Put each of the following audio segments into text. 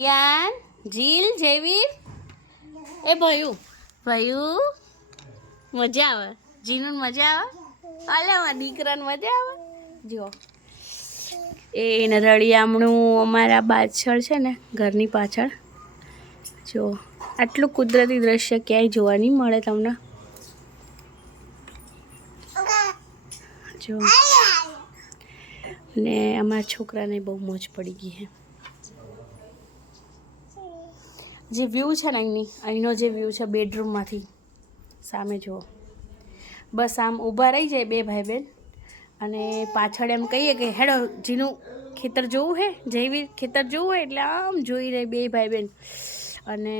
yarn જીલ જેવીર એ ભયું મજા આવે જીનું મજા આવે અલ્યા દીકરાને મજા આવે જો એ રળિયામણું અમારા પાછળ છે ને ઘરની પાછળ જો આટલું કુદરતી દ્રશ્ય ક્યાંય જોવા નહીં મળે તમને જો અને અમારા છોકરાને બહુ મોજ પડી ગઈ છે જે વ્યૂ છે ને અહીંનો જે વ્યૂ છે બેડરૂમમાંથી સામે જુઓ બસ આમ ઊભા રહી જાય બે ભાઈ બહેન અને પાછળ એમ કહીએ કે હેડો જીનું ખેતર જોવું હે જેવી ખેતર જોવું હોય એટલે આમ જોઈ રહી બે ભાઈ બહેન અને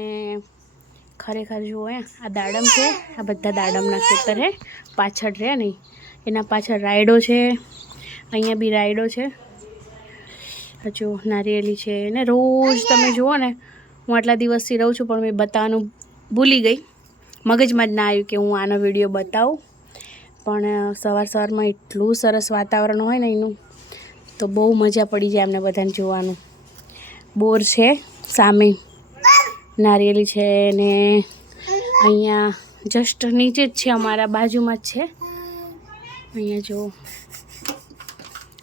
ખરેખર જુઓ આ દાડમ છે આ બધા દાડમના ખેતર હે પાછળ રહે નહીં એના પાછળ રાયડો છે અહીંયા બી રાયડો છે હજુ નારિયેલી છે ને રોજ તમે જુઓ ને હું આટલા દિવસથી રહું છું પણ મેં બતાવવાનું ભૂલી ગઈ મગજમાં જ ના આવ્યું કે હું આનો વિડીયો બતાવું પણ સવારમાં એટલું સરસ વાતાવરણ હોય ને એનું તો બહુ મજા પડી જાય અમને બધાને જોવાનું બોર છે સામે નારિયેલી છે ને અહીંયા જસ્ટ નીચે જ છે અમારા બાજુમાં જ છે અહીંયા જો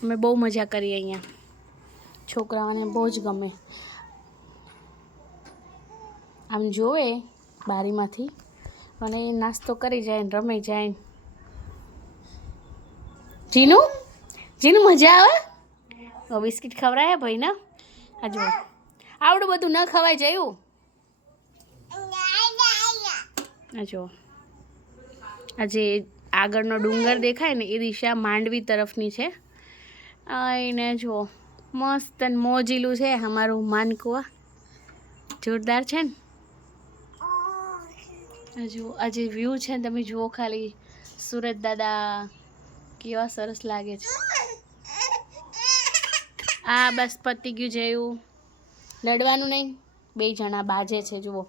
અમે બહુ મજા કરીએ અહીંયા છોકરાઓને બહુ જ ગમે આમ જોવે બારીમાંથી અને નાસ્તો કરી જાય ને રમે જાય જીનું મજા આવે બિસ્કિટ ખવડાય ભાઈ ને આ જો આવડું બધું ન ખવાય જયું આ જો આજે આગળનો ડુંગર દેખાય ને એ દિશા માંડવી તરફની છે એને જુઓ મસ્ત અને મોજીલું છે અમારું માનકુવા જોરદાર છે ને જુઓ આ જે વ્યૂ છે ને તમે જુઓ ખાલી સુરત દાદા કેવા સરસ લાગે છે આ બસ પતી ગયું જેવું લડવાનું નહીં બે જણા બાજે છે જુઓ